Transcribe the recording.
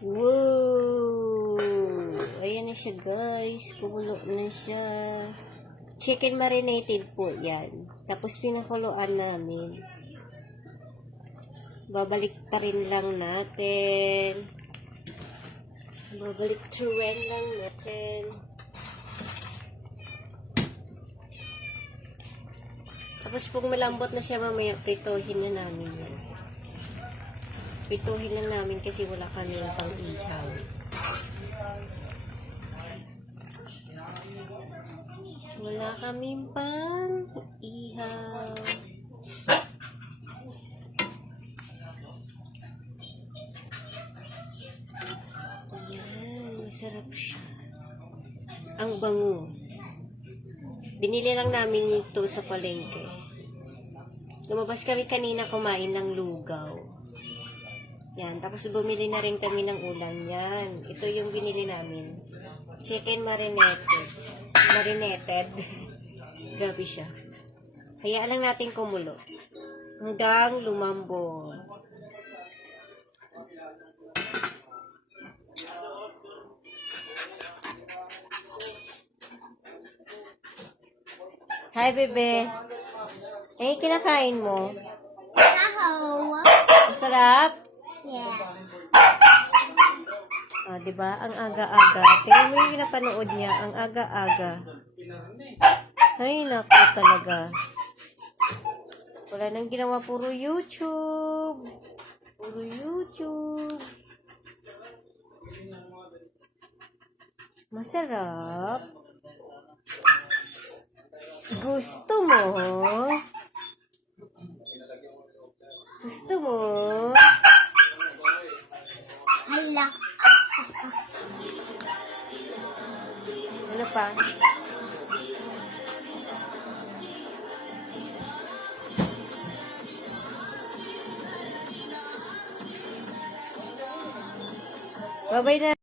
Wow! Ayan na siya, guys. Kumulo na siya. Chicken marinated po yan. Tapos pinakuluan namin. Babalik pa rin lang natin. Babalik turuan lang natin. Tapos kung malambot na siya mamaya, prituhin na namin yan. Prituhin lang namin kasi wala kami pang ihaw. Wala kami pang ihaw. Ayan, masarap siya. Ang bango. Binili lang namin ito sa palengke. Lumabas kami kanina kumain ng lugaw. Yan, tapos bumili na rin kami ng ulam. Yan, ito yung binili namin. Chicken marinated. Grabe siya. Hayaan lang natin kumulo. Hanggang lumambo. Hi, bebe. Eh, kinakain mo? Tahoe. Masarap? Yes. Ah, diba? Ang aga-aga. Tingnan mo yung napanood niya. Ang aga-aga. Ay, naku talaga. Wala nang ginawa. Puro YouTube. Puro YouTube. Masarap. Gusto mo? Gusto mo? Hala. Ano pa? Babay na.